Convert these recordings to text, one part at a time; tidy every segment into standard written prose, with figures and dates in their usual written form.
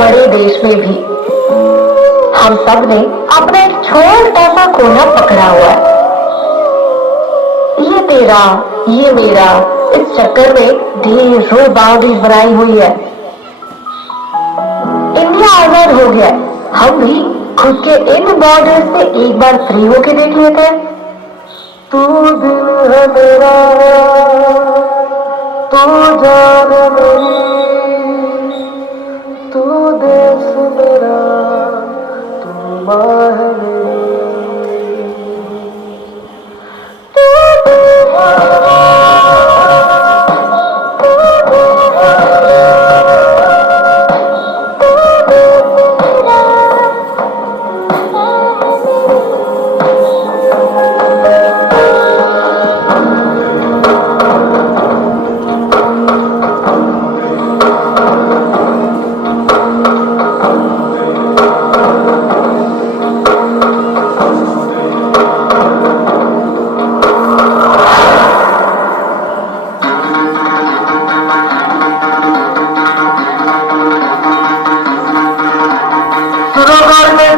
बड़े देश में भी हम सब ने अपना एक छोटा सा कोना पकड़ा हुआ है। ये तेरा, ये मेरा, इस चक्कर में ढेरों बाउंड्रीज बनाई हुई है। इंडिया आजाद हो गया, हम भी खुद के इन बॉर्डर्स से एक बार फ्री होके देख लेते हैं। तू दिल है मेरा, तू जान मेरी, तू देश मेरा, तू माँ है मेरी।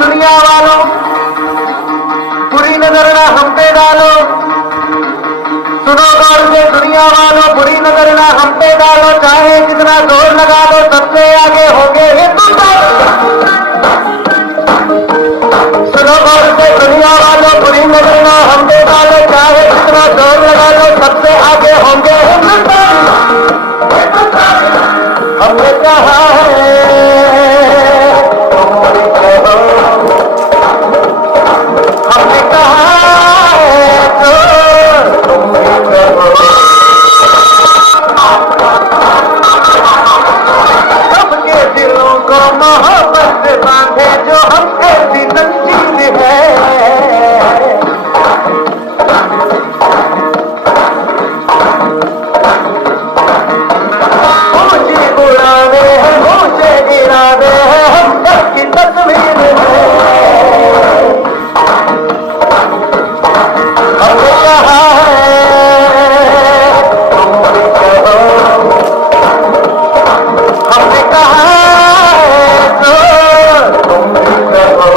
दुनिया वालों, बुरी नजर ना हम पे डालो। सुनो गौर से दुनिया वालों, बुरी नजर ना हम पे डालो। चाहे जितना जोर लगा लो, सबसे आगे होंगे हिंदुस्तान। सुनो गौर से दुनिया वालों, बुरी नजर ना हम पे डालो। चाहे जितना जोर लगा लो, सबसे आगे होंगे हिंदुस्तान। हमने कहा है बांधे जो हम ऐसी तंजीद है। मुझे उड़ाने हैं, मुझे गिराने हैं, हम सबकी तस्वीर है। हमने कहा है तुम भी कहो,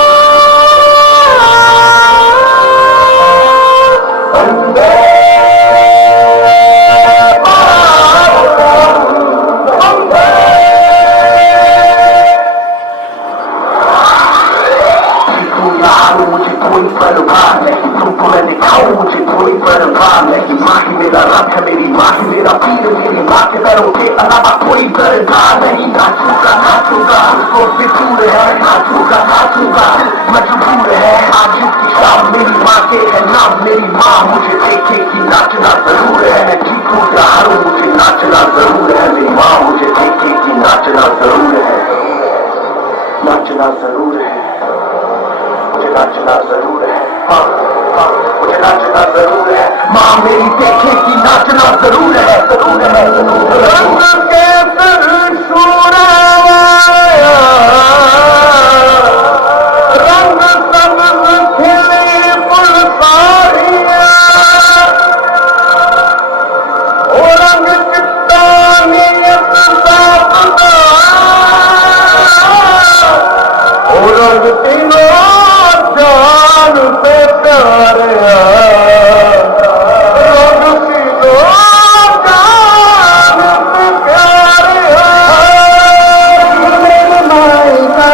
हमने कहा मुझे कोई परवाह नहीं। माँ ही मेरा रथ, मेरी माँ ही मेरा पीर, मेरी माँ के दरों के अलावा कोई दरगाह नहीं। नाचूंगा नाचूंगा, उसको फितूर है, नाचूंगा नाचूंगा, मजबूर है। आज की शाम मेरी माँ के है नाम, मेरी माँ मुझे देखेगी, नाचना जरूर है। मैं जीतूं या हारूं, मुझे नाचना जरूर है। मेरी माँ मुझे देखेगी, नाचना जरूर है, नाचना जरूर है, मुझे नाचना जरूर है। मुझे नाचना जरूर है, माँ मेरी देखेगी, नाचना जरूर है, जरूर है, जरूर है। रंग के फिर सुराया, रंग सब खिली फुलकारियां, ओ रंग चिट्टा नीयत साफदा, ओ रंग तीनों जान पे प्यारे, रंग तीनों जान पे प्यारे। मेरी माई का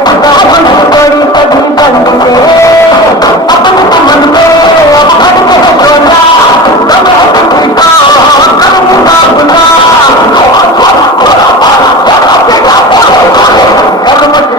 बड़ी सभी बंद अपने मन में अब भरते हैं सोना करूंगा गुना मत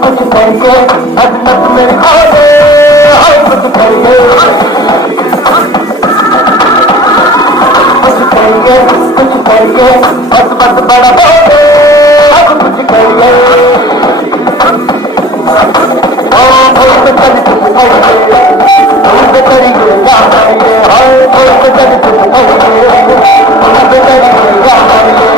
कुछ करिए अजमत में खोले कुछ करिए अजमत बड़ा बोले कुछ करिए ओ कोई तो चल कुछ करिए कोई तो करिए क्या करिए हर कोई तो चल कुछ करिए कोई तो करिए क्या करिए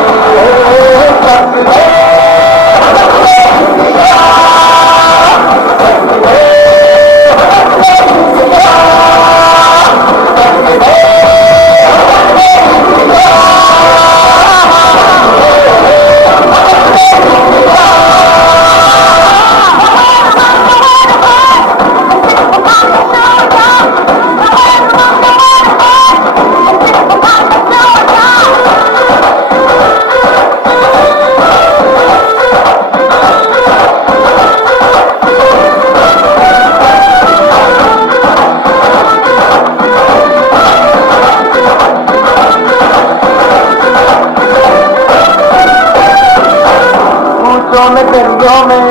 में दरियों में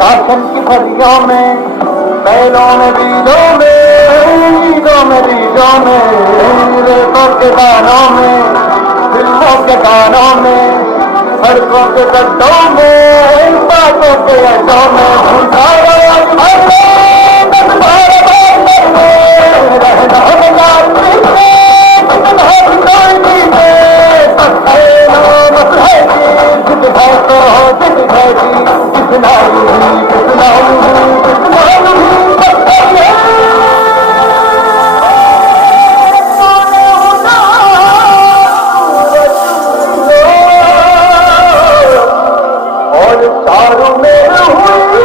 शासन की फरियों में बैलों में बीजों में रेतों के दानों में फिल्मों के गानों में सड़कों के गड्ढों में बातों के अड्डों में और चारों में हुई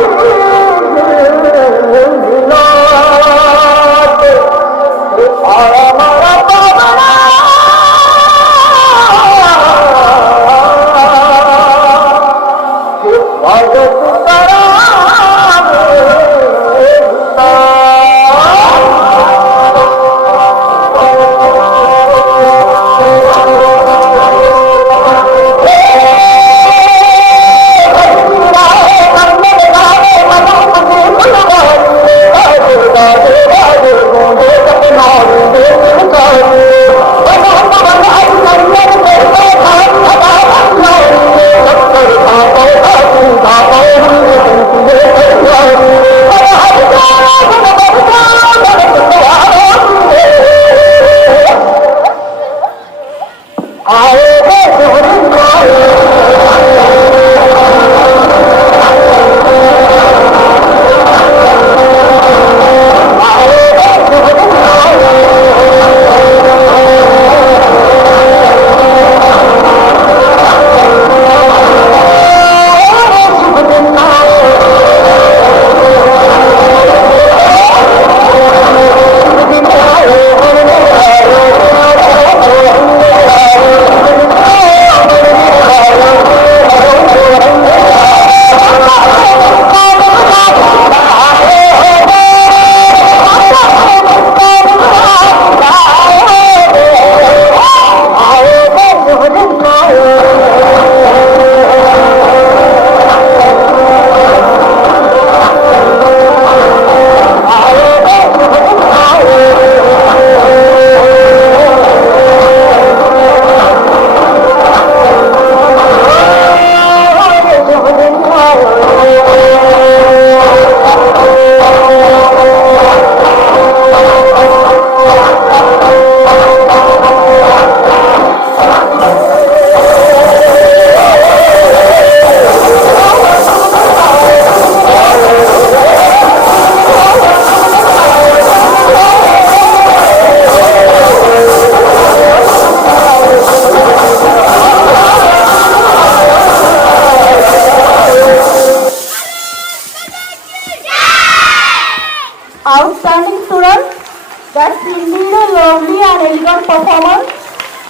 That's indeed a lovely and elegant performance.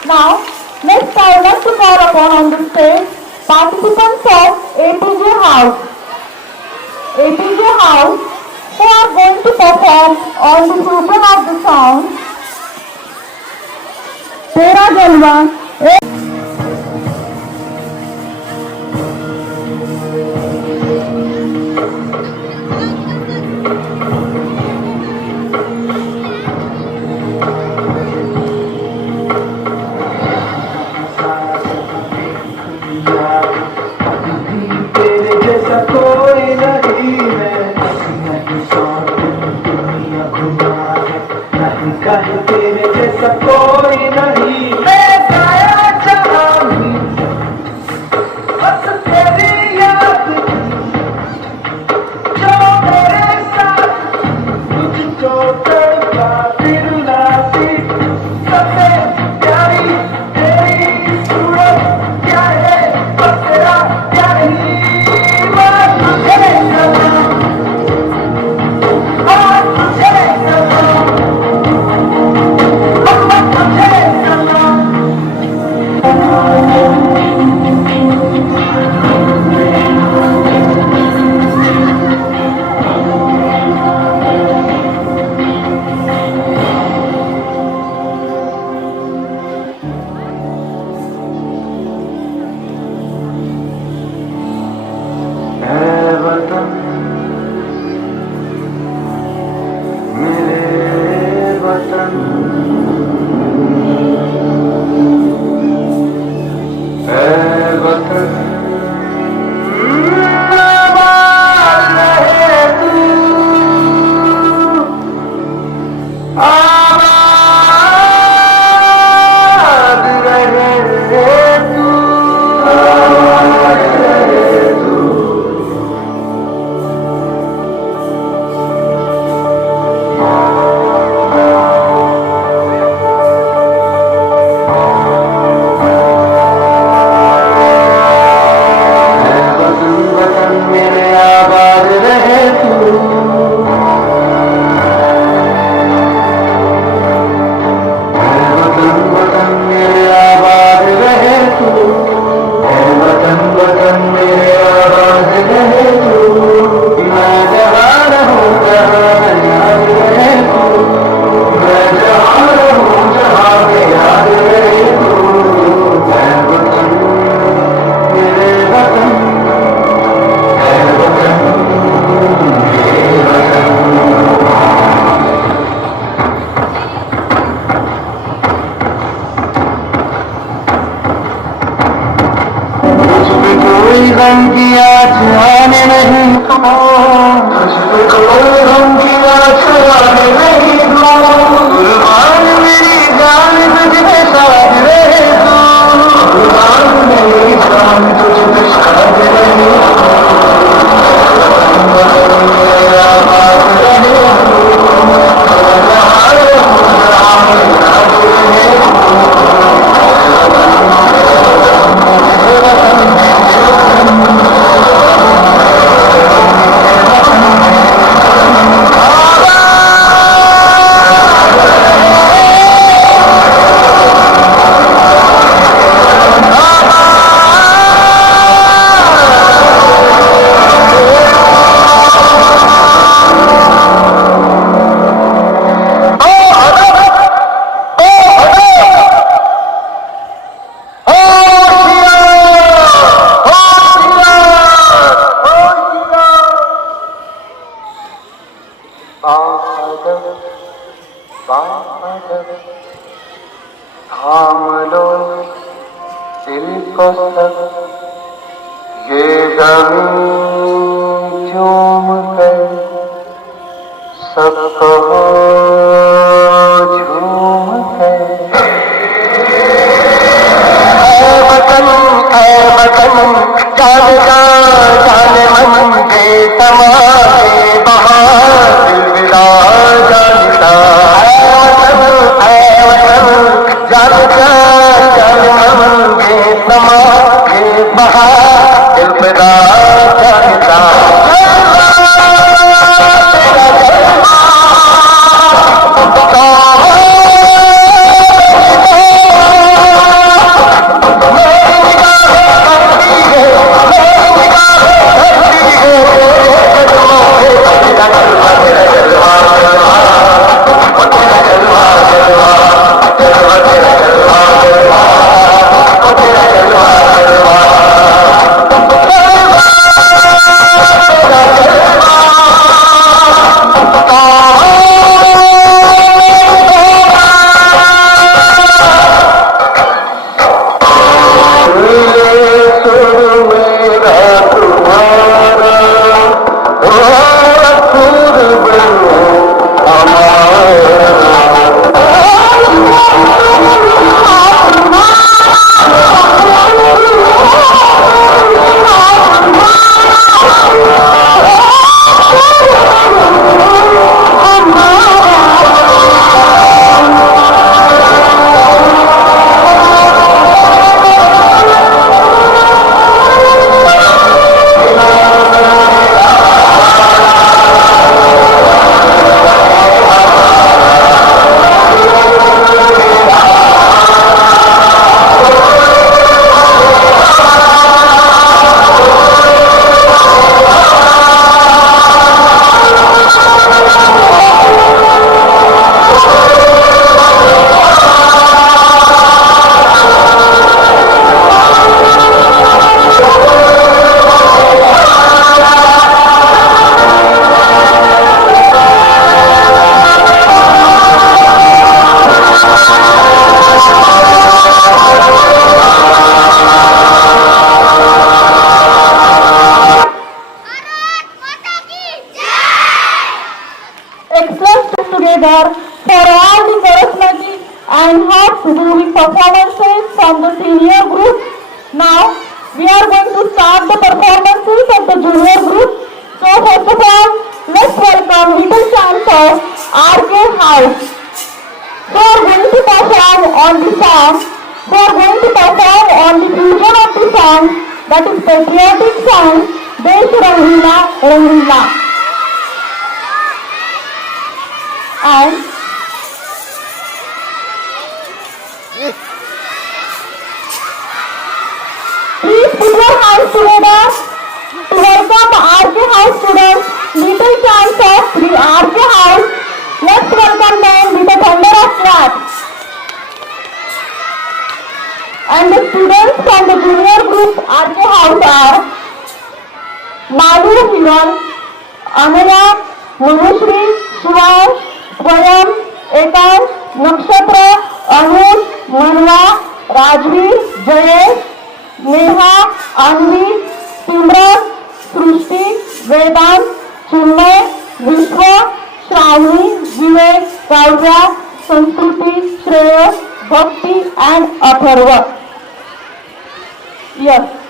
Now, next I would like to call upon on the stage participants of APJ House. APJ House, who are going to perform on the children of the song Tera Jalwa. तेरे जैसा कोई नहीं है, नहीं सौंप दुनिया घुमा है, नहीं कहीं तेरे जैसा कोई नहीं। मैं गाया जहाँ भी बस तेरी याद की, जो मेरे साथ तुझको तड़पा फिरना सीख। सबसे प्यारी तेरी सूरत क्या है, बस तेरा प्यार ही बस तुझे सलाम, बस तुझे सलाम, बस तुझे सलाम। ऐ वतन मेरे वतन, ऐ वतन आबाद रहे तू, आबाद रहे तू, आबाद रहे तू। वतन वतन मेरे आबाद रहे तू, वतन वतन मेरे आबाद रहे तू, वतन वतन मेरे आबाद रहे तू। मैं जहाँ रहूँ जहाँ याद रहे तू, मैं जहाँ रहूँ जहाँ पे याद रहे तू। मैं वतन मेरे वतन, मैं वतन मेरे वतन। तुझ पे कोई गम की आँच आने नहीं दूँ, तुझ पे कोई गम की आँच आने नहीं दूँ। कुर्बान मेरी जान तुझे साथ रहे तू, कुर्बान मेरी जान तुझे साथ रहे तू। मेरा आबाद रहे तू, जहाँ रहूँ जहाँ याद रहे तू। थाम लो दिल को सब, ये ज़मीं झूम कर सब कहो झूम कर। ऐ वतन जान जा जाने मन के तमाशे बहार दिलविदा जानता। ऐ वतन जान जा जाने मन के तमाशे बहार दिलविदा जानता। तेरा जलवा For all the charismatic and heart-moving performances from the senior group, now we are going to start the performances of the junior group. So first of all, let's welcome Little Chants of RK House. They are going to perform on the song. They are going to perform on the fusion of the song, that is patriotic song, Desh Rangila Rangila. And please put your hands together to welcome RK House students, Little Chants of the RK House. Let's welcome them with a thunder of clap. And the students from the junior group RK House are Malu Hiran, Anaya, Manushree, Shivash, Swayam, Ekam, Nakshatra, Anush, Manwa, Rajvi, Jayesh, Neha, Anvi, Simran, Srushti, Vedant, Chinmay, Vishwa, Shravani, Vivek, Kavya, Sanskruti, Shreyas, Bhakti and Atharva. Yes.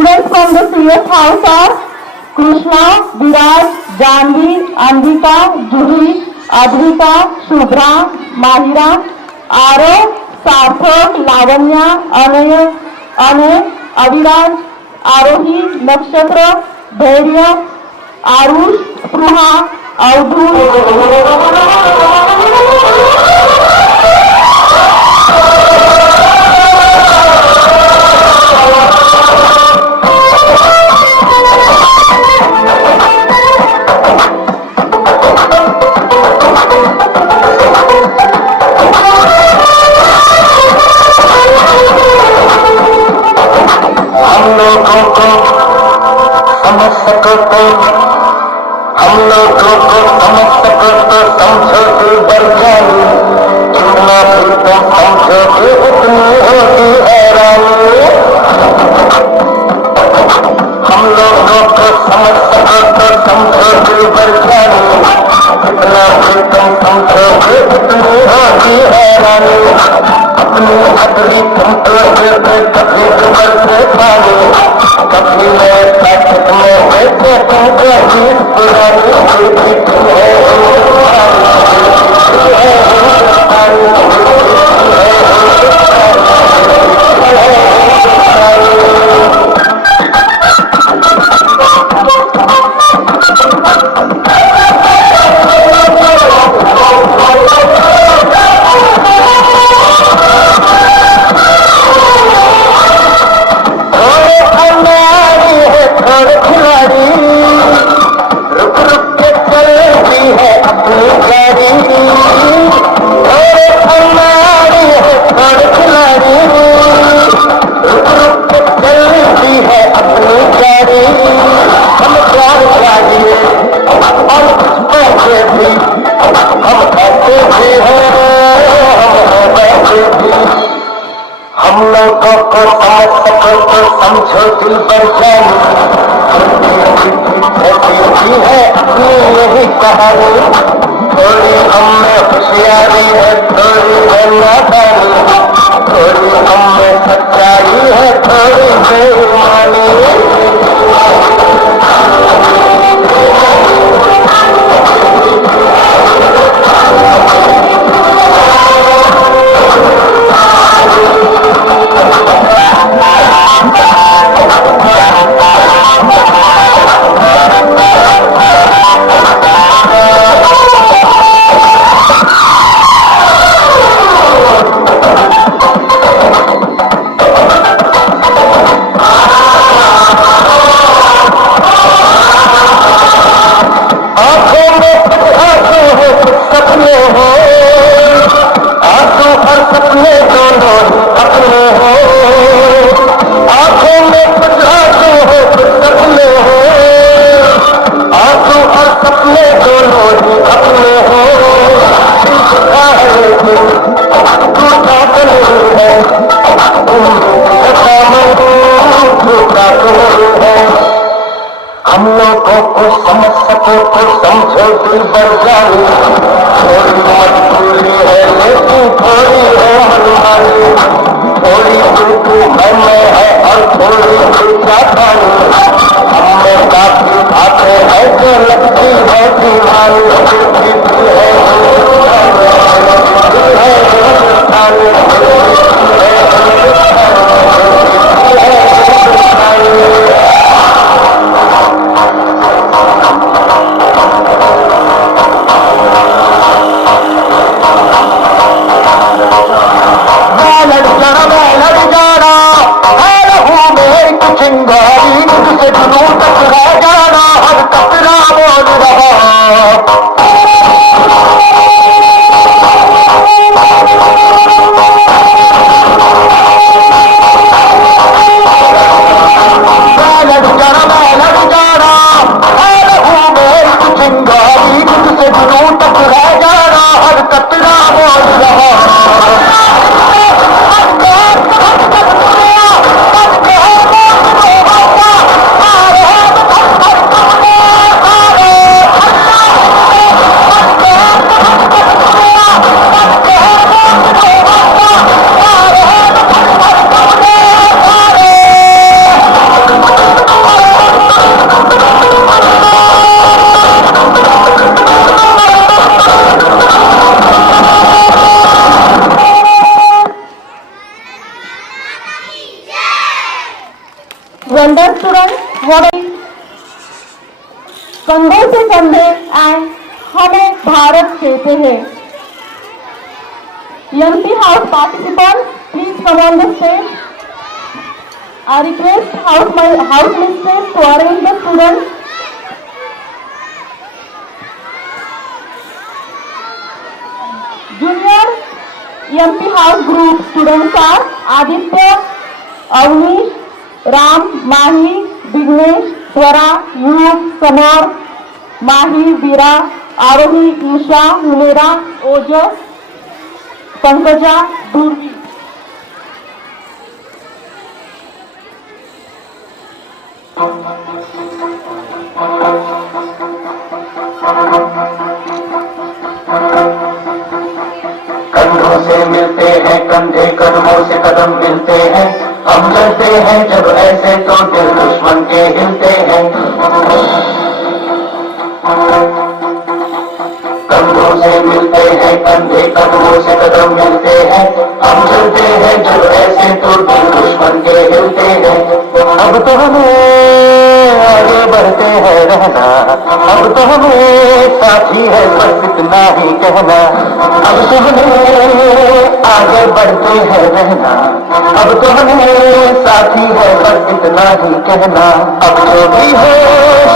Students from the CS house are Krishna, Viraj, Janvi, Anvika, Juhi, Advika, Shubhra, Mahira, Arav, Sarthak, Lavanya, Anay, Aviraj, Arohi, Nakshatra, Dhairya, Arush, Spruha, Avdhu. हम लोगों को समझ सको तो समझो दिल भर जानी, जितना भी तुम समझोगे उतनी होगी हैरानी। हम लोगों को समझ सको तो समझो दिल भर जानी, जितना भी तुम समझोगे उतनी होगी हैरानी। अपनी अदली तुम तो कभी दुबर से पानी, कभी नए पैकेट में बैठे तुमको जीत पुरानी हम लोगों को समझ सको तो समझो दिल भर जानी, ऐसी है अपनी यही कहानी। थोड़ी हम में होशियारी है, थोड़ी है नादानी, थोड़ी हम में सच्चाई है, थोड़ी बेईमानी। हम लोगों को समझ सको तो समझो दिल भर जानी, थोड़ी मजबूरी है लेकिन थोड़ी है मनमानी, थोड़ी तू मैं है और थोड़ी दूसरा पानी। हमें काफी बातें है जो लगती है दीवानी, चिंगारी तुझसे जुनून तक रह जाना, हर कतरा बोल रहा। चिंगारी तुझसे जुनून तक रह जाना, हर कतरा बोल रहा। Oh, Wonder students, what are कंधे से कंधे एंड हमें भारत कहते हैं। MP house participants, please come on the stage. I request house mistress to arrange the students. Junior MP House group students are Aditya, Avnish, Ram, Mahi, Vignesh, Swara, Yug, Samar, Mahi, Veera, Arohi, Isha, Hunera, Ojas, Pankaja, Durvi. कंधों से मिलते हैं कंधे, कदमों से कदम मिलते हैं, हम लड़ते हैं जब ऐसे तो दिल दुश्मन के हिलते हैं। कंधों से मिलते हैं कंधे, कदमों से कदम मिलते हैं, हम चलते हैं जब ऐसे तो दिल दुश्मन के हिलते हैं। अब तो हमें आगे बढ़ते हैं रहना, अब तो हमें साथी है बस इतना ही कहना। अब तो हमें आगे बढ़ते हैं रहना, अब तो हमें साथी है बस इतना ही कहना। अब जो भी हो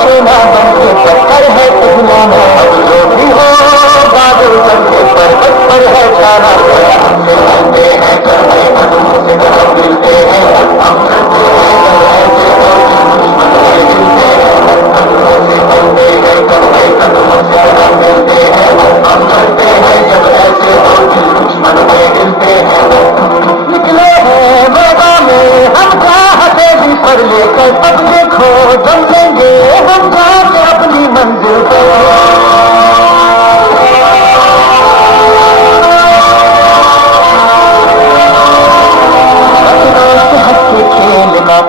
सेना बन के टक्कर है दुनिया में, अब जो भी हो बादल बन के पर्वत पर है जाना। हमसे मिलते हैं कंधे, कदमों से कदम मिलते हैं, हम चलते हैं जब ऐसे तो दुश्मन के हिलते हैं। कदमों से मिलते हैं कंधे, कदमों से कदम मिलते हैं, हम चलते हैं जब ऐसे तो दिल दुश्मन के हिलते हैं। निकले हैं मैदान में हम चाहते भी पर लेकर, अब देखो जम लेंगे हम जाके अपनी मंजिल पर।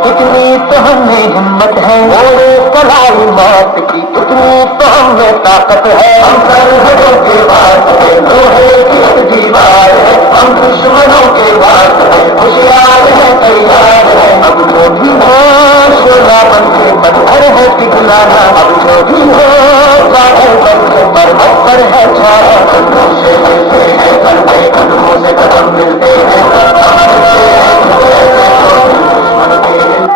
इतनी तो हमें हिम्मत है, मोड़े कलाई मौत की इतनी तो हमें ताकत है। हम सरहदों के वास्ते लोहे की एक दीवार है, हम दुश्मनों के वास्ते होशियार है तैयार है। अब जो भी हो शोला बन के पत्थर है पिघलाना, अब जो भी हो बादल बन के पर्वत पर है छाया। कदमों से मिलते हैं कंधे, कदमों से कदम मिलते हैं, हम मिलते हैं जो ऐसे तो दुश्मन के हिलते हैं।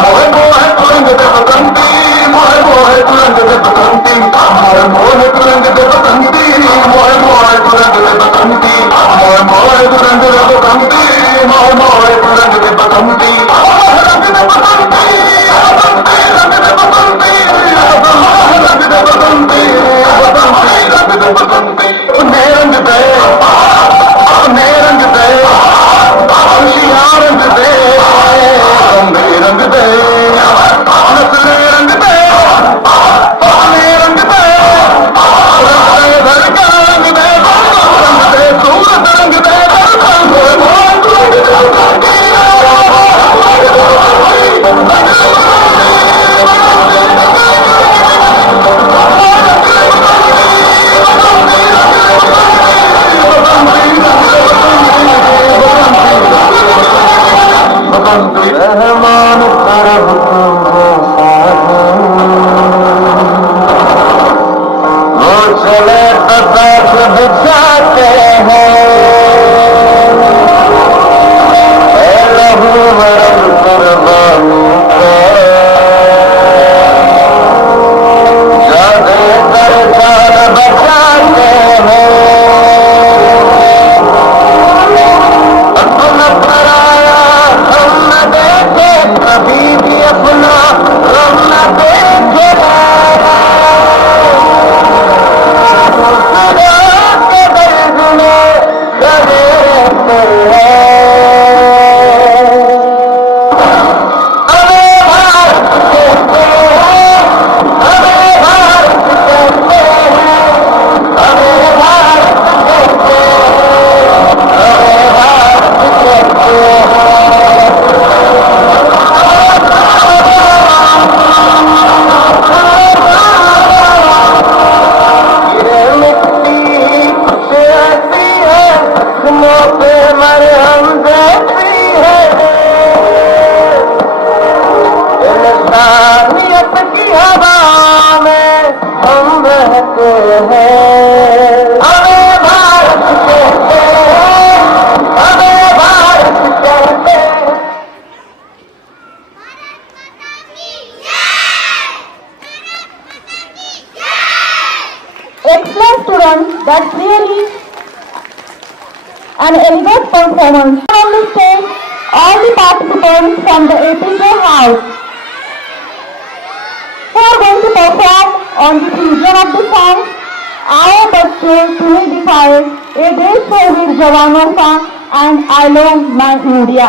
मोहे मोहे तुरंग दे बसंती, मोहे मोहे तुरंग दे बसंती। performance. On the stage, all the participants from the APJ house who are going to perform on the fusion of the song आओ बच्चों तुम्हें दिखाए ये देश है वीर जवानों का and I love my India.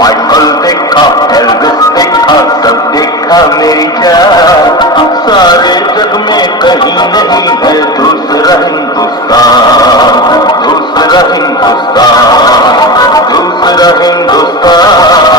Michael देखा, एल्विस देखा, सब देखा मेरी जान। सारे जग में कहीं नहीं है दूसरा हिंदुस्तान, दूसरा हिंदुस्तान, दूसरा हिंदुस्तान।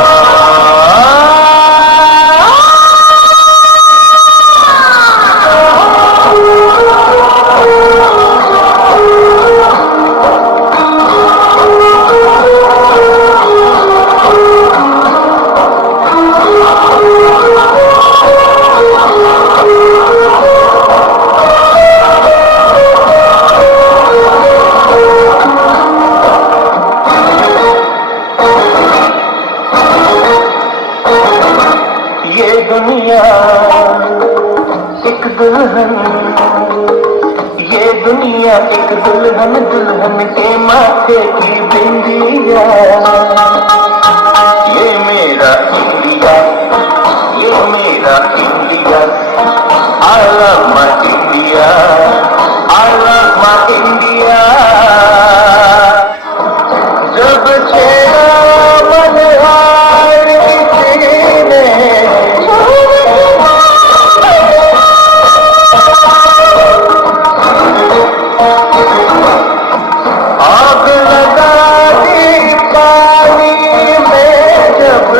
दुनिया एक दुल्हन, ये दुनिया एक दुल्हन, दुल्हन के माथे की बिंदिया। ये मेरा इंडिया, ये मेरा India. I love my India, I love my India। जब छेड़ा मल्हार किसी ने, आग लगा दी पानी में जब,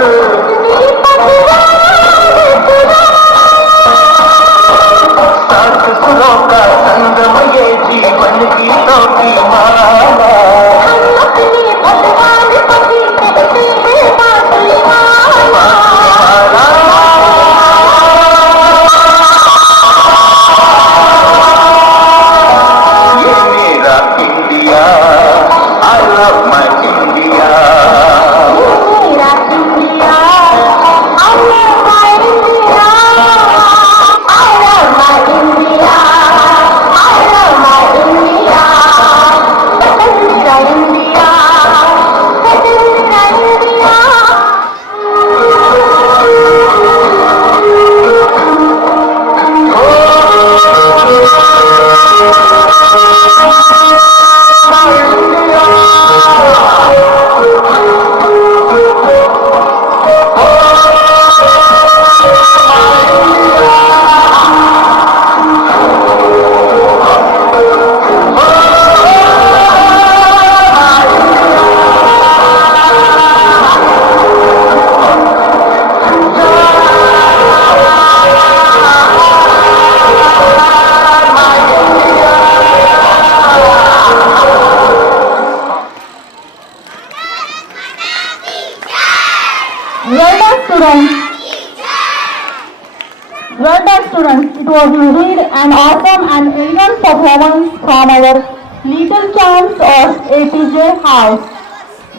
Well done, students. It was indeed an awesome and elegant performance from our little champs of APJ House.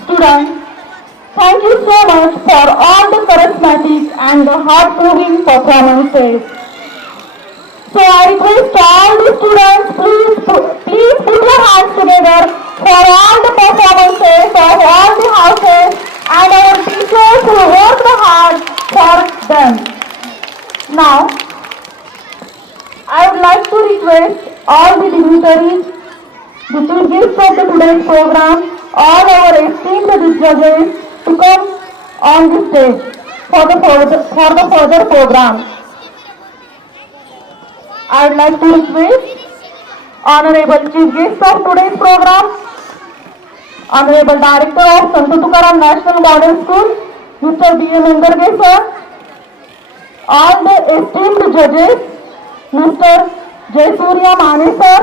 Students, thank you so much for all the charismatic and the heart-moving performances. So I request all the students, please put your hands together for all the performances of all the houses and our teachers who worked hard for them. Now, I would like to request all the dignitaries, the chief guests of the today's program, all our esteemed judges to come on the stage for the further program. I would like to request Honorable Chief Guest of today's program, Honorable Director of Sant Tukaram National Model School, Mr. B. M. Engarge sir, all the esteemed judges, Mr. Jaisurya Mane sir,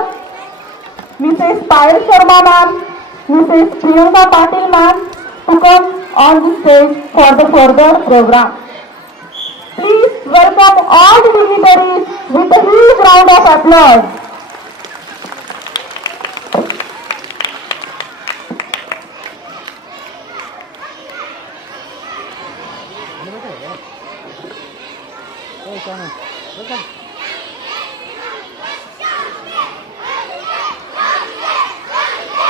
Mrs. Payal Sharma ma'am, Mrs. Priyanka Patil ma'am to come on the stage for the further program. Please welcome all the dignitaries with a huge round of applause.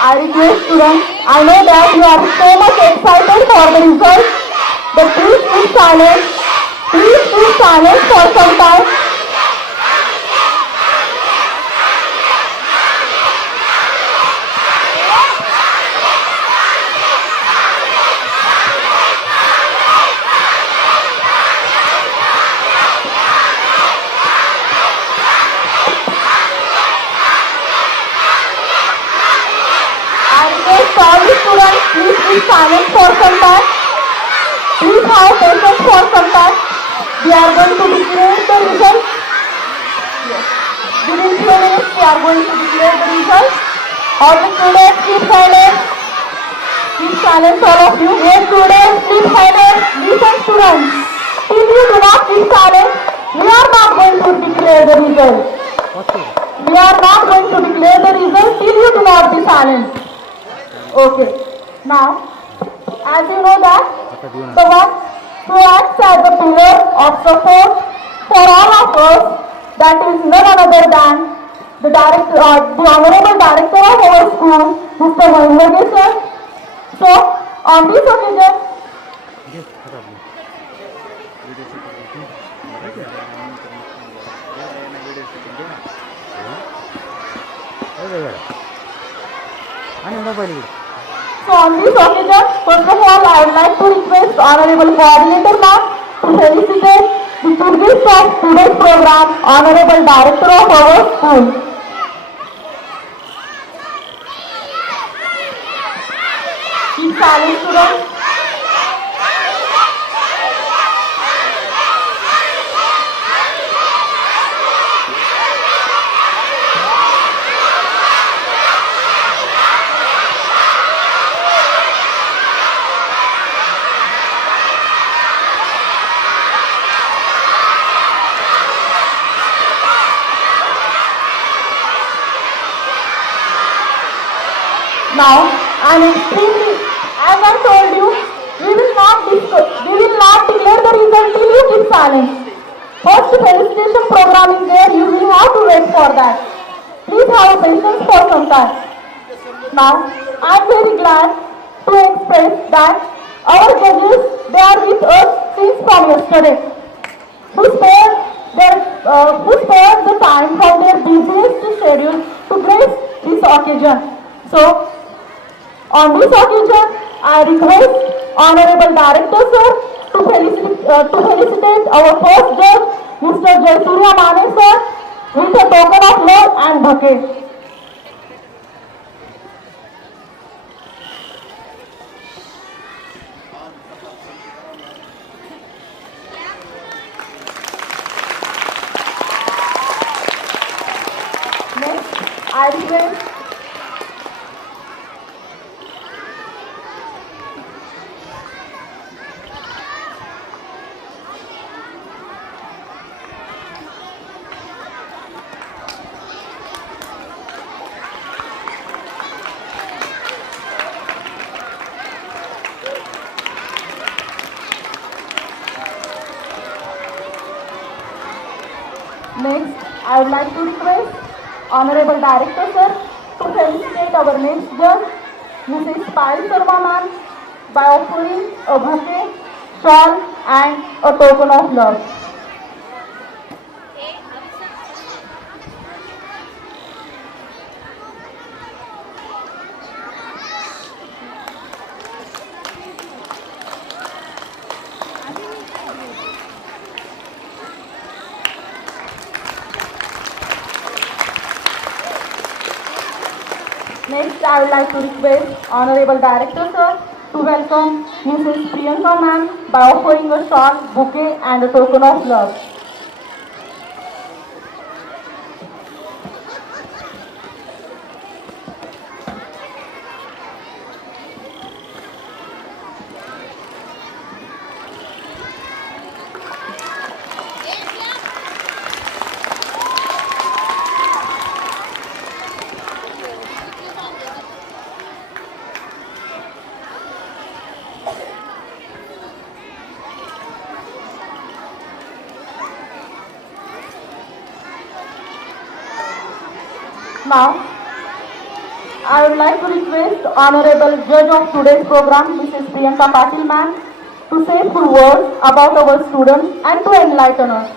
I request students, I know that you are so much excited for the results, but please keep silent. Please keep silent for some time. I request all the students, please keep silent for some time. Please have patience for some time. We are going to declare the result. Yes. Within few minutes, we are going to declare the result. All the students, keep silent. Keep silent, all of you. Yes, students, keep silent. Listen, students. If you do not keep silent, we are not going to declare the result. We are not going to declare the result till you do not be silent. Okay. Now, as you know that, the one who acts as a pillar of support for all of us, that is none other than the Honorable Director of our school, Mr. Engarge sir. So, on this occasion, first of all, I would like to request Honorable Coordinator ma'am to felicitate the students of today's program, Honorable Director of our school. Keep silent, students. Now, as I told you, we will not declare the result till you keep silent. First felicitation program is there, you will have to wait for that. Please have patience for some time. Now, I am very glad to express that our judges, they are with us since from yesterday, who spared the time from their busiest schedule to grace this occasion. So, on this occasion, I request Honorable Director sir to felicitate our first judge, Mr. Jaisurya Mane sir, with a token of love and bouquet. Next, I request Next, I would like to request Honorable Director Sir to felicitate our next judge, Mrs. Payal Sharma ma'am, by offering a bouquet, shawl and a token of love. Next, I would like to request Honorable Director Sir to welcome Mrs. Priyanka ma'am by offering a shawl, bouquet and a token of love. Now, I would like to request Honorable Judge of today's program, Mrs. Priyanka Patil ma'am, to say a few words about our students and to enlighten us.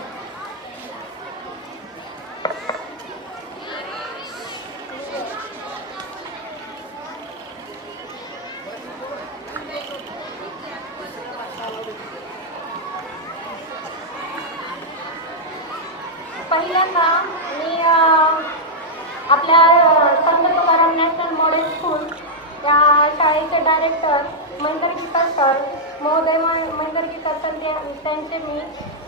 पहिल्यांदा मी आपल्या संत Tukaram national model school या शाळेचे डायरेक्टर मंगरगीकर सर महोदय मंगरगीकर सर त्यांचे मी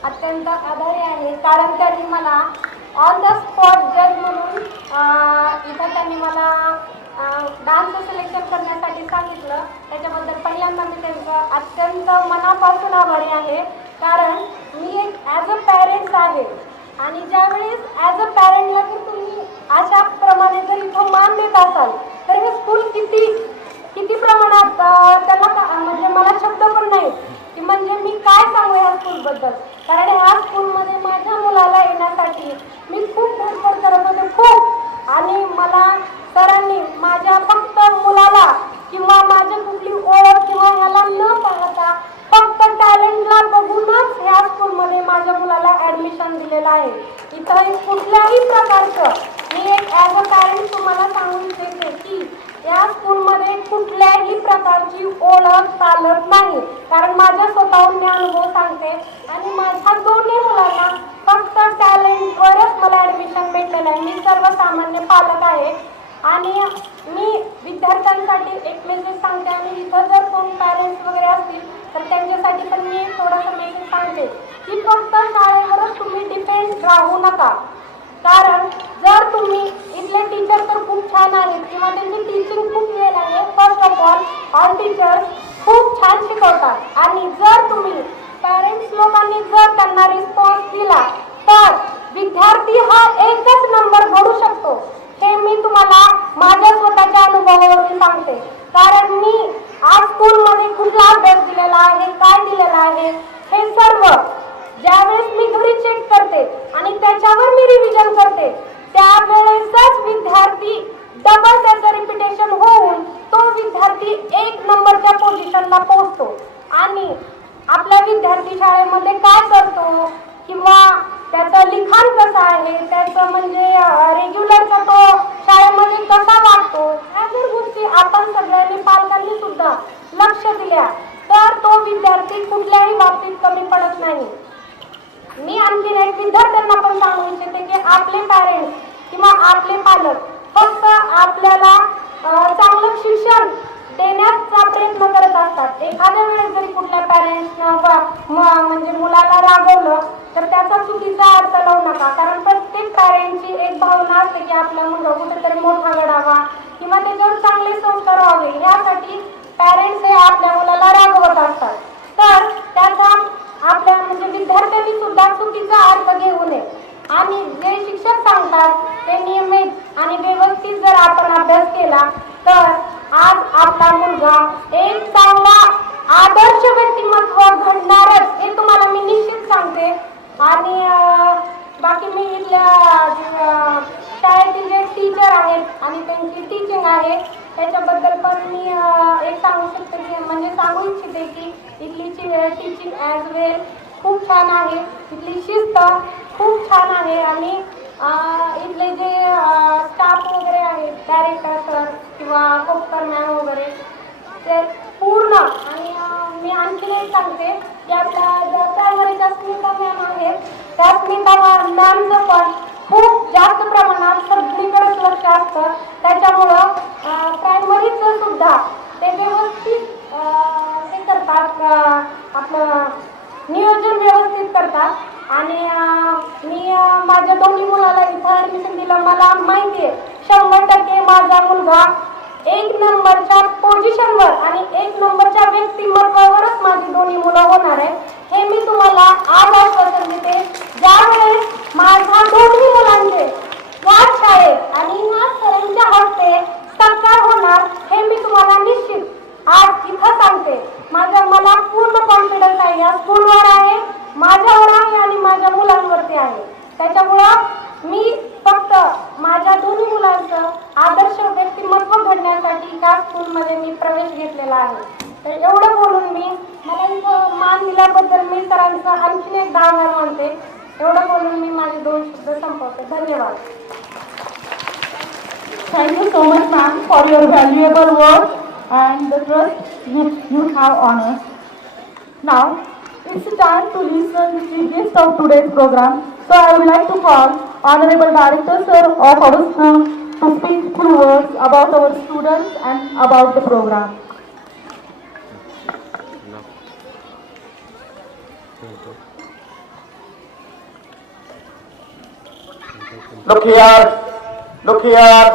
अत्यंत आभारी आहे, कारण त्यांनी मला ऑन द स्पॉट जज म्हणून इथं त्यांनी मला डान्स सिलेक्शन करण्यासाठी सांगितलं. त्याच्याबद्दल पहिल्यांदा मी त्यांचं अत्यंत मनापासून आभारी आहे, कारण मी एक ॲज अ पॅरेंट्स आहे आणि ज्यावेळेस ॲज अ पॅरेंटला जर तुम्ही अशा प्रमाणे जर इथं मान देत असाल तर हे स्कूल किती प्रमाणात त्याला म्हणजे मला शब्द पण नाही की म्हणजे मी काय सांगू या स्कूलबद्दल. कारण ह्या स्कूलमध्ये माझ्या मुलाला येण्यासाठी मी खूप धडपड करत होते खूप, आणि मला सरांनी माझ्या फक्त मुलाला किंवा माझी कुठली ओळख किंवा ह्याला न पाहता फक्त टॅलेंटला बघूनच ह्या स्कूलमध्ये माझ्या मुलाला ॲडमिशन दिलेलं आहे. इथं कुठल्याही प्रकारचं मी एक ॲज अ पॅरेंट तुम्हाला सांगून देते की या स्कूलमध्ये कुठल्याही प्रकारची ओळख चालत नाही, कारण माझ्या स्वतःहून मी अनुभव सांगते. आणि माझ्या दोन्ही मुलांना फक्त टॅलेंटवरच मला ॲडमिशन भेटलेलं आहे. मी सर्वसामान्य पालक आहे आणि मी विद्यार्थ्यांसाठी एक मेसेज सांगते, आणि इथं जर कोण पॅरेंट्स वगैरे असतील तर त्यांच्यासाठी पण मी थोडंसं मेसेज सांगते की फक्त शाळेवरच तुम्ही डिपेंड राहू नका. कारण जर तुम्ही इथले टीचर तर खूप छान आहेत किंवा त्यांची टीचिंग खूप वेळ आहे. फर्स्ट ऑफ ऑल टीचर्स खूप छान शिकवतात, आणि जर तुम्ही पॅरेंट्स लोकांनी जर त्यांना रिस्पॉन्स दिला तर विद्यार्थी हा एकच नंबर घडू शकतो. हे मी तुम्हाला माझ्या स्वतःच्या अनुभवावरून सांगते, कारण मी आज स्कूलमध्ये कुठला अभ्यास दिलेला आहे, काय दिलेला आहे, हे सर्व ज्यावेळेस मी घरी चेक करते आणि त्याच्यावर मी रिव्हिजन करते त्यावेळेसच विद्यार्थी डबल त्याचं रिपिटेशन होऊन तो विद्यार्थी एक नंबरच्या पोझिशनला पोहोचतो. आणि आपल्या विद्यार्थी शाळेमध्ये काय करतो किंवा त्याचं लिखाण कसं आहे, त्याचं म्हणजे रेग्युलरचा तो शाळेमध्ये कसा वागतो, ह्या जर गोष्टी आपण सगळ्यांनी पालकांनी सुद्धा लक्ष दिल्या तर तो विद्यार्थी कुठल्याही बाबतीत कमी पडत नाही. मी आणखीन एक विद्यार्थ्यांना पण सांगू इच्छिते की आपले पॅरेंट्स किंवा आपले पालक फक्त आपल्याला चांगलं शिक्षण देण्याचा प्रयत्न करत असतात. एखाद्या वेळेस जरी कुठल्या पॅरेंट्सनं म्हणजे मुलाला रागवलं तर त्याचा चुकीचा अर्थ लावू नका, कारण प्रत्येक पॅरेंटची एक भावना असते की आपला मुलगा कुठेतरी मोठा घडावा किंवा त्याच्यावर चांगले संस्कार व्हावे, यासाठी पॅरेंट्स हे आपल्या मुलाला रागवत असतात. तर त्याचा आपल्या म्हणजे विद्यार्थ्यांनी सुद्धा चुकीचा अर्थ घेऊ नये, आणि जे शिक्षक सांगतात ते नियमित आणि व्यवस्थित जर आपण अभ्यास केला तर आज आपला मुलगा एक चांगला आदर्श व्यक्तिमत्व घडणारच, हे तुम्हाला मी निश्चित सांगते. आणि बाकी मी आहे त्याच्याबद्दल पण मी एक सांगू शकते की म्हणजे सांगू इच्छिते की इथलीची टीचिंग ॲज वेल खूप छान आहे. इथली शिस्त खूप छान आहे आणि इथले जे स्टाफ वगैरे आहेत डायरेक्टर सर किंवा कोपकर मॅम वगैरे ते पूर्ण आणि मी आणखीन एक सांगते की आपल्या ज्या प्रायमरीच्या स्मिता मॅम आहेत त्या स्मिता मॅमचं पण खूप जास्त प्रमाणात सगळीकडेच लक्ष असतं. त्याच्यामुळं प्रायमरीचं सुद्धा ते व्यवस्थित हे करतात, आपलं नियोजन व्यवस्थित करतात आणि मी माझ्या दोन्ही मुलाला इथं ॲडमिशन दिलं. मला माहिती आहे 100% माझा मुलगा 1 नंबरच्या पोझिशनवर आणि 1 नंबरच्या व्यक्तिमत्वावरच माझी दोन्ही मुलं होणार आहे. हे मी तुम्हाला आज आश्वासन देते. ज्यावेळेस माझ्या दोन्ही मुलांचे याच शाळेत आणि याच सरांच्या हस्ते सत्कार होणार हे मी तुम्हाला निश्चित आज इथं सांगते. मला पूर्ण कॉन्फिडन्स आहे या स्कूलवर आहे, माझ्यावर आहे आणि माझ्या मुलांवरती आहे. त्याच्यामुळं मी फक्त माझ्या दोन्ही मुलांचं आदर्श व्यक्तिमत्व घडण्यासाठी त्या स्कूलमध्ये मी प्रवेश घेतलेला आहे. तर एवढं बोलून मला इथं मान दिल्याबद्दल मी सरांचं आणखीन एक आभार मानते. एवढं बोलून मी माझे 2 शब्द संपवते. धन्यवाद. Thank you so much, ma'am, for your valuable words and the trust you have on us. Now, it's time to listen to the guest of today's program. So I would like to call Honorable Director Sir of our school to speak few words about our students and about the program. Look here,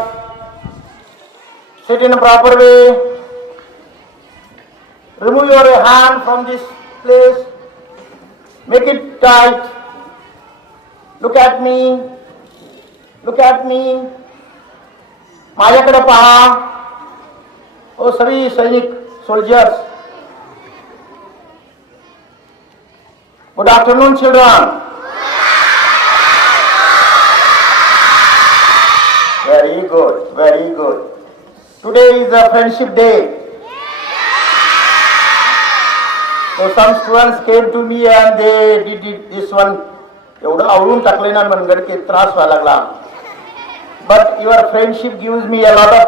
sit in a proper way, remove your hand from this place, make it tight, look at me, माझ्याकडे पहा. ओ सभी सैनिक soldiers, good afternoon children. Very good. Today is a friendship day. So some students came to me and they did this one. एवढं आवडून टाकले ना मनगड की त्रास व्हायला लागला. But your friendship gives me a lot of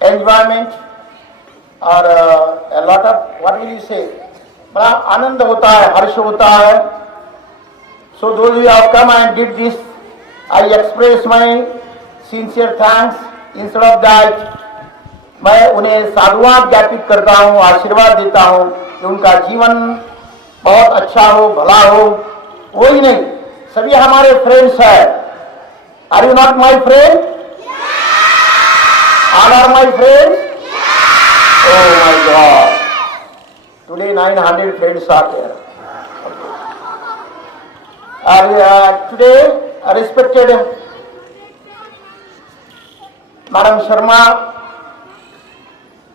enjoyment or a lot of what will you say? बड़ा आनंद होता है, हर्ष होता है. So those who have come and did this, I express my sincere thanks. Instead of that, मैं उन्हें साधुवाद ज्ञापित करता हूँ, आशीर्वाद देता हूँ कि उनका जीवन बहुत अच्छा हो, भला हो. वही नहीं, सभी हमारे फ्रेंड्स हैं. Are you not my friend? All are my friends? Oh my God! Today 900 friends are there. Today, respected Madam Sharma,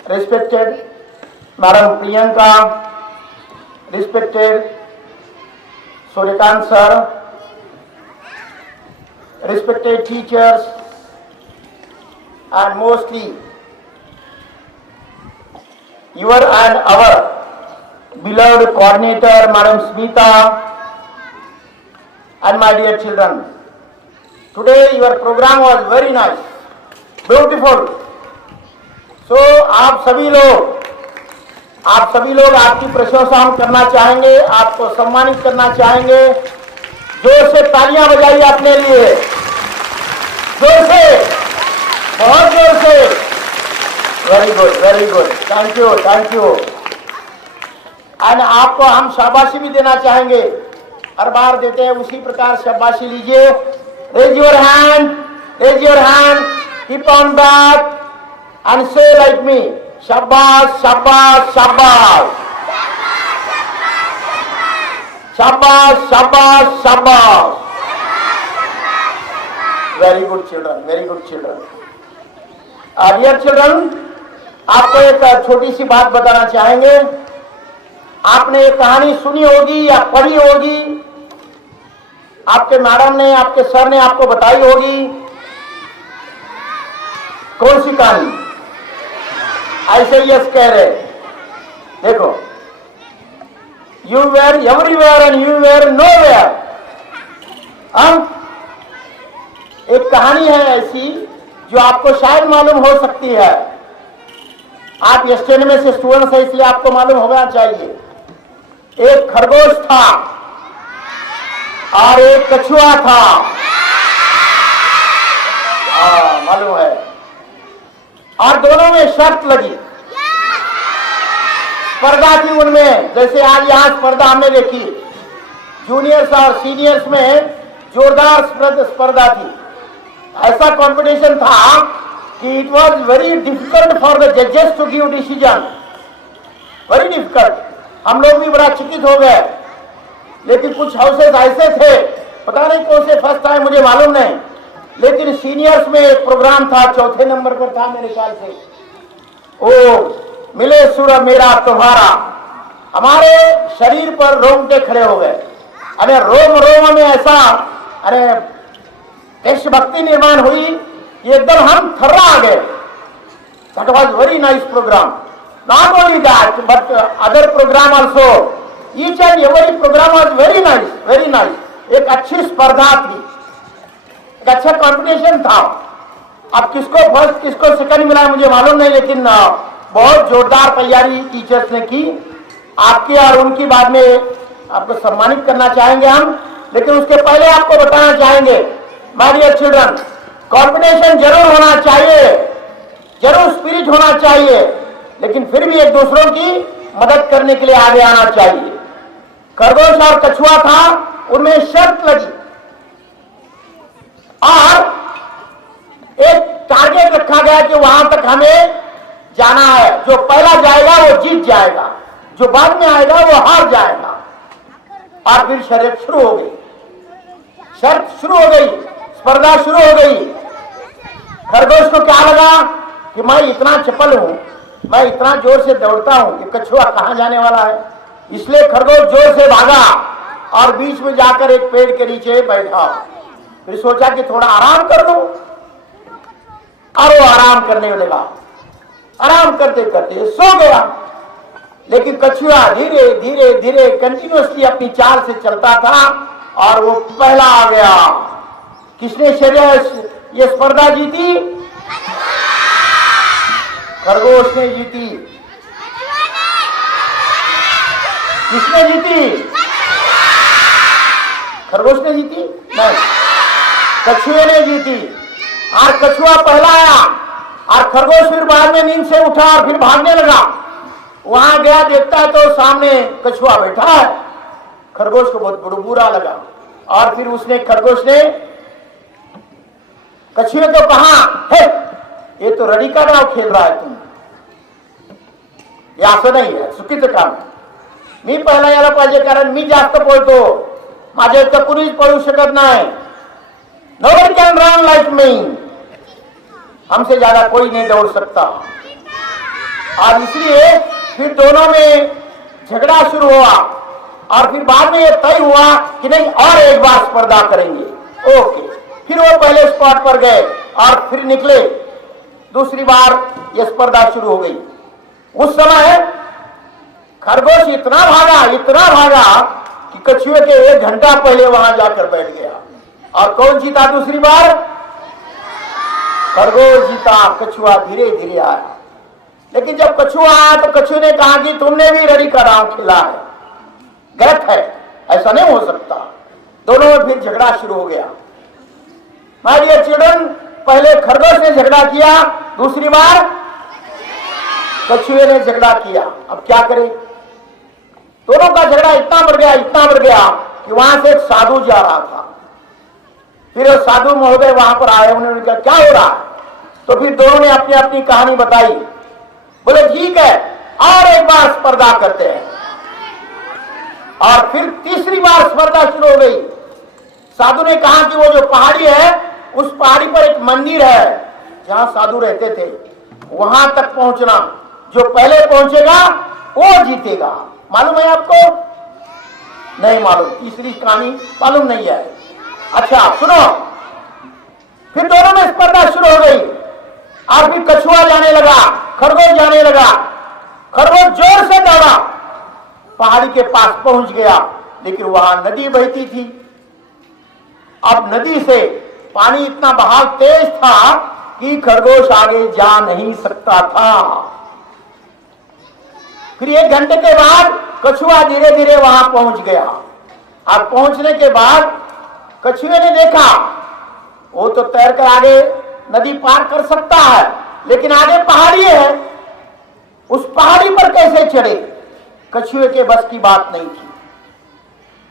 respected Madam Priyanka, respected Suryakant sir, respected teachers, and mostly your and our beloved coordinator Madam Smita, and my dear children. Today your program was very nice, beautiful. So आप सभी लोग आपकी प्रशंसा हम करना चाहेंगे, आपको सम्मानित करना चाहेंगे. जोर से तालियां बजाइए अपने लिए, जोर से, बहुत जोर से. Very good, thank you. And आपको हम शाबाशी भी देना चाहेंगे, हर बार देते हैं उसी प्रकार शाबाशी लीजिए. Raise your hand, keep on back and say like me, shabash, shabash, shabash. Shabash, shabash, shabash. Very good children. Dear children, आपको एक छोटी सी बात बताना चाहेंगे. आपने एक कहानी सुनी होगी या पढ़ी होगी, आपके मैडम ने, आपके सर ने आपको बताई होगी. कौन सी कहानी? ऐसे यस कह रहे, देखो, you were everywhere and you were nowhere. एक कहानी है ऐसी जो आपको शायद मालूम हो सकती है। आप स्टैंड में से स्टूडेंट्स है इसलिए आपको मालूम होना चाहिए। एक खरगोश था और एक कछुआ था। मालूम है। और दोनों में शर्त लगी, स्पर्धा थी उनमें। जैसे आज यहां स्पर्धा हमने देखी, जूनियर्स और सीनियर्स में जोरदार स्पर्धा थी। ऐसा कंपटीशन था कि it was very difficult for the जजेस to give decision, very difficult. हम लोग भी बड़ा चकित हो गए, लेकिन कुछ हाउसेस ऐसे थे, पता नहीं कौन से फर्स्ट टाइम, मुझे मालूम नहीं, लेकिन सीनियर्स में एक प्रोग्राम था, चौथे नंबर पर था मेरे ख्याल से। ओ मिले सुर मेरा तुम्हारा, हमारे शरीर पर रोंगटे खड़े हो गए। अरे रोम रोम में ऐसा अरे देशभक्ति निर्माण हुई, एकदम हम थर्रा आ गए। That was very nice programme. Not only that but other programme also, each and every programme was very nice, very nice. एक अच्छी स्पर्धा थी, एक अच्छा कंपटीशन था। अब किसको फर्स्ट किसको सेकंड मिला मुझे मालूम नहीं, लेकिन बहुत जोरदार तैयारी टीचर्स ने की। आपकी और उनकी बाद में आपको सम्मानित करना चाहेंगे हम, लेकिन उसके पहले आपको बताना चाहेंगे, माय डियर चिल्ड्रन, कॉम्पिटिशन जरूर होना चाहिए, जरूर स्पिरिट होना चाहिए, लेकिन फिर भी एक दूसरों की मदद करने के लिए आगे आना चाहिए। खरगोश और कछुआ था, उनमें शर्त लगी और एक टारगेट रखा गया कि वहां तक हमें जाना है। जो पहला जाएगा वो जीत जाएगा, जो बाद में आएगा वो हार जाएगा। और फिर शर्त शुरू हो गई, शर्त शुरू हो गई, स्पर्धा शुरू हो गई। खरगोश को क्या लगा कि मैं इतना चपल हूं, मैं इतना जोर से दौड़ता हूं कि कछुआ कहां जाने वाला है। इसलिए खरगोश जोर से भागा और बीच में जाकर एक पेड़ के नीचे बैठा। फिर सोचा कि थोड़ा आराम कर दूं, और वो आराम करने लगा। आराम करते करते सो गया। लेकिन कछुआ धीरे धीरे धीरे कंटिन्यूअसली अपनी चाल से चलता था और वो पहला आ गया। किसने ये स्पर्धा जीती? खरगोश ने जीती। किसने जीती? खरगोश ने जीती? नहीं, कछुए ने जीती। और कछुआ पहला आया और खरगोश फिर बाद में नींद से उठा और फिर भागने लगा। वहां गया, देखता है तो सामने कछुआ बैठा है। खरगोश को बहुत बुरा लगा और फिर खरगोश ने कछुए को कहा, हे ये तो रडी का गांव खेल रहा है, तुम हे असं नाही आहे, चुकीचं काम आहे. मी पहिला यायला पाहिजे, कारण मी जास्त पळतो, माझ्या इथं कुणीच पळू शकत नाही. Nobody can run like me, हमसे ज्यादा कोई नहीं दौड़ सकता. और इसलिए फिर दोनों में झगड़ा शुरू हुआ और फिर बाद में यह तय हुआ कि नहीं और एक बार स्पर्धा करेंगे. ओके, फिर वो पहले स्पॉट पर गए और फिर निकले. दूसरी बार यह स्पर्धा शुरू हो गई. उस समय खरगोश इतना भागा कि कछुए के 1 घंटा पहले वहां जाकर बैठ गया. और कौन जीता दूसरी बार? खरगोश जीता. कछुआ धीरे धीरे आया. लेकिन जब कछुआ आया तो कछुए ने कहा कि तुमने भी रड़ी का राउंड खेला है, गलत है, ऐसा नहीं हो सकता. दोनों में फिर झगड़ा शुरू हो गया. माय डियर चिल्ड्रन, पहले खरगोश ने झगड़ा किया, दूसरी बार कछुए ने झगड़ा किया. अब क्या करें? दोनों का झगड़ा इतना बढ़ गया कि वहां से एक साधु जा रहा था. फिर साधु महोदय वहां पर आए. उन्होंने कहा क्या हो रहा है? तो फिर दोनों ने अपनी अपनी कहानी बताई. बोले ठीक है, और एक बार स्पर्धा करते हैं. और फिर तीसरी बार स्पर्धा शुरू हो गई. साधु ने कहा कि वो जो पहाड़ी है, उस पहाड़ी पर एक मंदिर है जहां साधु रहते थे, वहां तक पहुंचना. जो पहले पहुंचेगा वो जीतेगा. मालूम है आपको? नहीं मालूम. तीसरी कहानी मालूम नहीं है. अच्छा सुनो, फिर दोनों में स्पर्धा शुरू हो गई. और फिर कछुआ जाने लगा, खरगोश जाने लगा। खरगोश जोर से दौड़ा, पहाड़ी के पास पहुंच गया, लेकिन वहां नदी बहती थी। अब नदी से पानी इतना बहाव तेज था कि खरगोश आगे जा नहीं सकता था। फिर 1 घंटे के बाद कछुआ धीरे धीरे वहां पहुंच गया। अब पहुंचने के बाद कछुए ने देखा वो तो तैरकर आगे नदी पार कर सकता है, लेकिन आगे पहाड़ी है, उस पहाड़ी पर कैसे चढ़े? कछुए के बस की बात नहीं थी।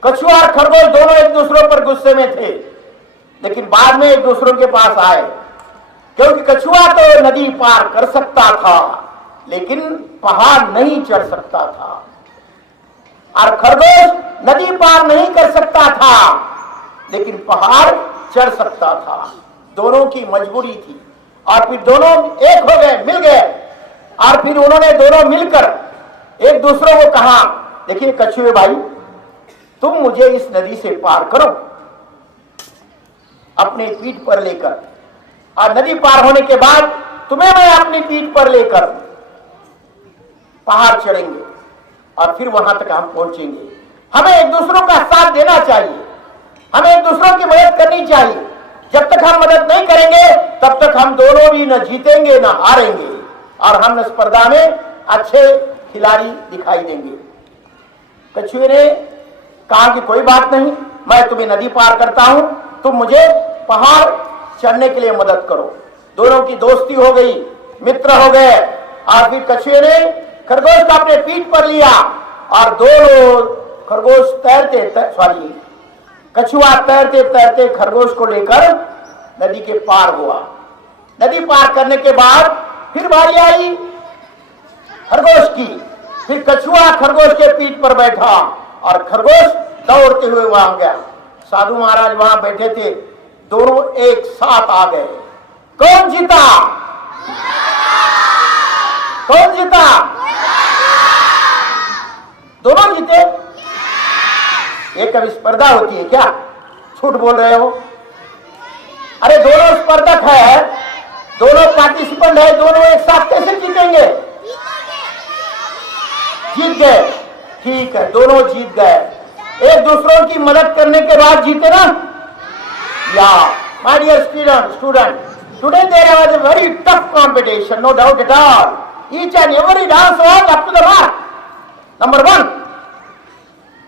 कछुआ और खरगोश दोनों एक दूसरों पर गुस्से में थे, लेकिन बाद में एक दूसरों के पास आए, क्योंकि कछुआ तो नदी पार कर सकता था, लेकिन पहाड़ नहीं चढ़ सकता था, और खरगोश नदी पार नहीं कर सकता था, लेकिन पहाड़ चढ़ सकता था। दोनों की मजबूरी थी, और फिर दोनों एक हो गए, मिल गए, और फिर उन्होंने दोनों मिलकर एक दूसरों को कहा, देखिए कछुए भाई, तुम मुझे इस नदी से पार करो अपनी पीठ पर लेकर, और नदी पार होने के बाद तुम्हें मैं अपनी पीठ पर लेकर पहाड़ चढ़ेंगे, और फिर वहां तक हम पहुंचेंगे। हमें एक दूसरों का साथ देना चाहिए, हमें एक दूसरों की मदद करनी चाहिए। जब तक हम मदद नहीं करेंगे तब तक हम दोनों भी न जीतेंगे न हारेंगे, और हम स्पर्धा में अच्छे खिलाड़ी दिखाई देंगे। कछुए ने कहा कि कोई बात नहीं, मैं तुम्हें नदी पार करता हूं, तुम मुझे पहाड़ चढ़ने के लिए मदद करो। दोनों की दोस्ती हो गई, मित्र हो गए, और फिर कछुए ने खरगोश को अपने पीठ पर लिया, और दोनों खरगोश कछुआ तैरते तैरते खरगोश को लेकर नदी के पार हुआ। नदी पार करने के बाद फिर बारी आई खरगोश की, फिर कछुआ खरगोश के पीठ पर बैठा, और खरगोश दौड़ते हुए वहां गया। साधु महाराज वहां बैठे थे, दोनों एक साथ आ गए। कौन जीता? कौन जीता? दोनों जीते। ये कभी स्पर्धा होती है क्या? झूठ बोल रहे हो? अरे दोनों स्पर्धक है, दोनों पार्टिसिपेंट है, दोनों एक साथ कैसे जीतेंगे? जीत गए, ठीक है, दोनों जीत गए। एक दूसरों की मदद करने के बाद जीते ना? या my dear student, today there was a very tough competition, no doubt at all. Each and every dance was up to the mark. Number 1,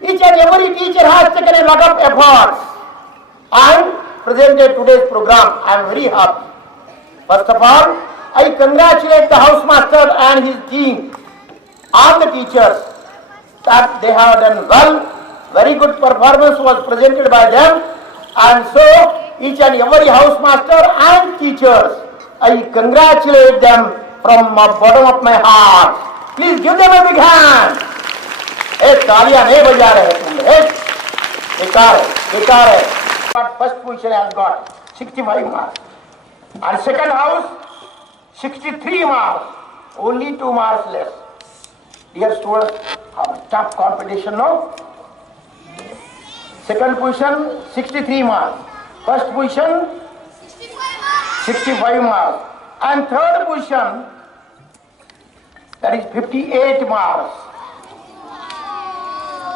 each and every teacher has taken a lot of efforts and presented today's program. I am very happy. First of all, I congratulate the housemaster and his team, all the teachers, that they have done well. Very good performance was presented by them, and so each and every housemaster and teachers, I congratulate them from the bottom of my heart. Please give them a big hand. तालियां नहीं बजा रहे तुम, बेकार है, बेकार है. First position has got 65 marks, and second house 63 marks, only 2 marks less. Dear students, tough competition, no? Second position 63 marks, first position 65 marks, and third position, that is 58 marks,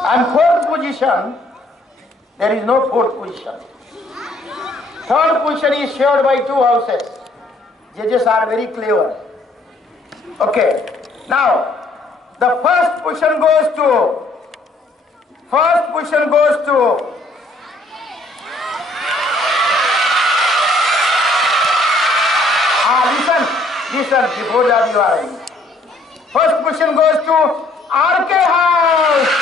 and fourth position, there is no fourth position. Third position is shared by 2 houses. Judges are very clever. Okay, now the first position goes to listen before that you are in. First position goes to RK House.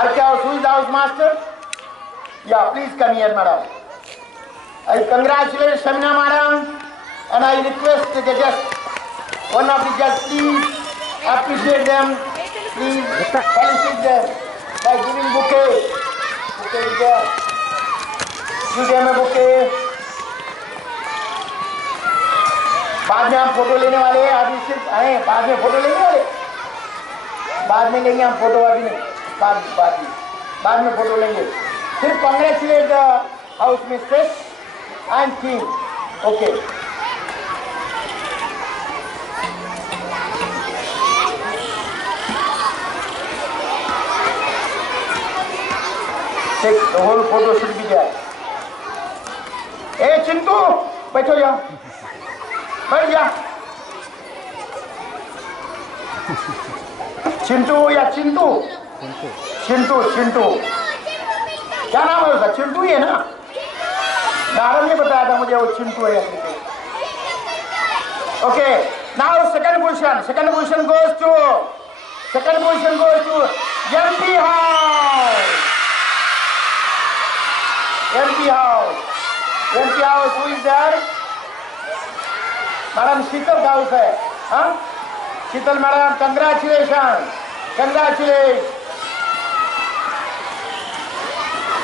RK House, who is the house master? Yeah, please come here, madam. I congratulate Shamina madam, and I request the judges, one of the judges, please appreciate them, please felicitate them by giving bouquet. Bouquet is there. Give them a bouquet. बाद में हम फोटो लेने वाले हैं, अभी सिर्फ आए बाद में फोटो लेने वाले. बाद में लेंगे हम फोटो, अभी नहीं, बाद में फोटो लेंगे। सिर्फ congratulate the house mistress and king. Okay, take the whole photo should be there. ए चिंटू, बैठो जाओ, बैठ जा। चिंटू या चिंटू? चिंटू, चिंटू क्या नाम है उसका? चिंटू ही है ना? नारद ने बताया था मुझे वो चिंटू है। Okay, now second position goes to MP house. Who is there? Madam Sheetal house है। हाँ, Sheetal madam, congratulation.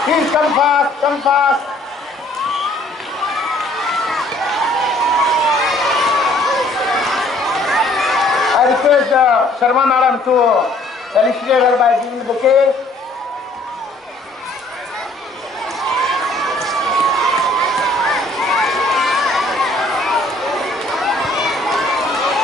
Please come fast. I request Sharma madam to felicitate her by giving the bouquet.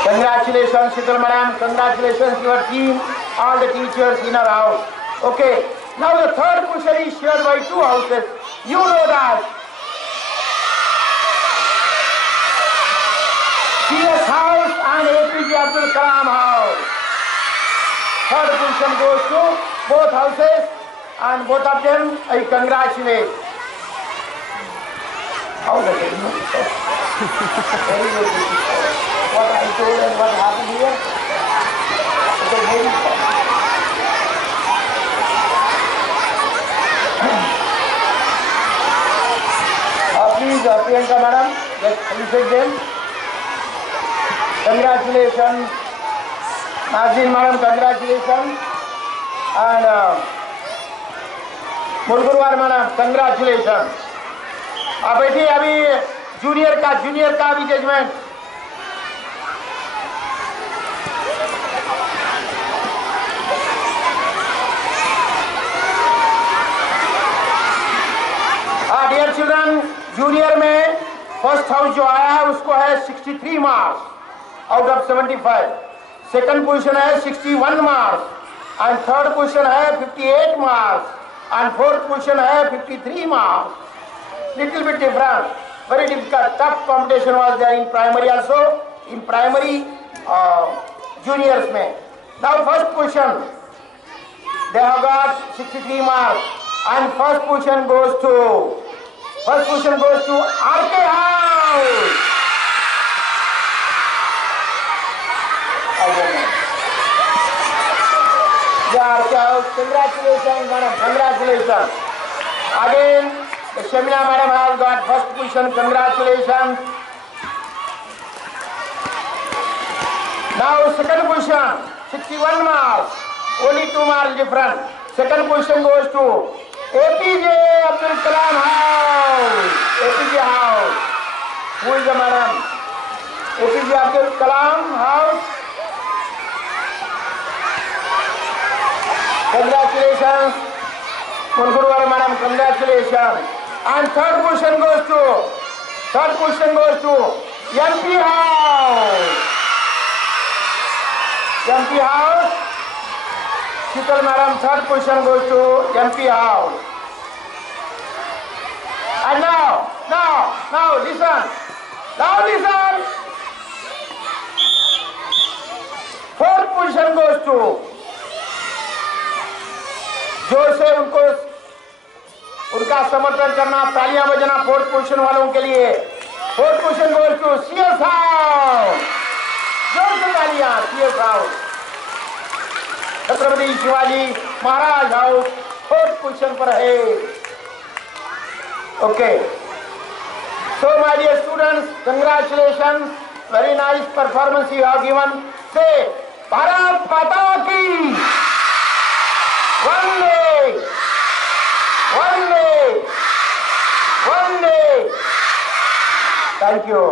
Congratulations, Sheetal madam. Congratulations your team, all the teachers in our house. Okay, now the third position is shared by two houses. You know that. CS house and APJ Abdul Kalam house. Third position goes to both houses, and both of them I congratulate. How the game? Very good. What I told and what happened here? It was very fun. Please, Priyanka madam, let's felicitate them. Congratulations. Nazreen madam, congratulations. And Murgurwar madam, congratulations. आप बैठिए, अभी junior का भी judgement. Dear children, junior में first house जो आया है उसको है 63 marks out of 75। Second position है 61 मार्क्स एंड थर्ड पोजीशन है 58 मार्क्स एंड फोर्थ पोजीशन है 53 marks. Little bit different, very difficult, tough competition was there in primary also, in primary juniors में। Now first position they have got 63 marks and first position goes to RK House. RK House, congratulations madam, congratulations. Again, Shamina madam has got first position, congratulations. Now second position, 61 marks. Only 2 marks different. Second position goes to APJ Abdul Kalam House. APJ House. Who is the madam? APJ Abdul Kalam House. Congratulations. Murgurwar madam, congratulations. And third position goes to MP House. MP House. Sheetal madam, third position goes to MP House. And now listen. Fourth position goes to, जोर से उनका समर्थन करना, तालियां बजाना fourth position वालों के लिए। Fourth position goes to CS house. जोर से तालियां, CS house. Chhatrapati Shivaji Maharaj house fourth position पर है। Okay, so my dear students, congratulation, very nice performance you have given. Say Bharat माता की वंदे। Thank you.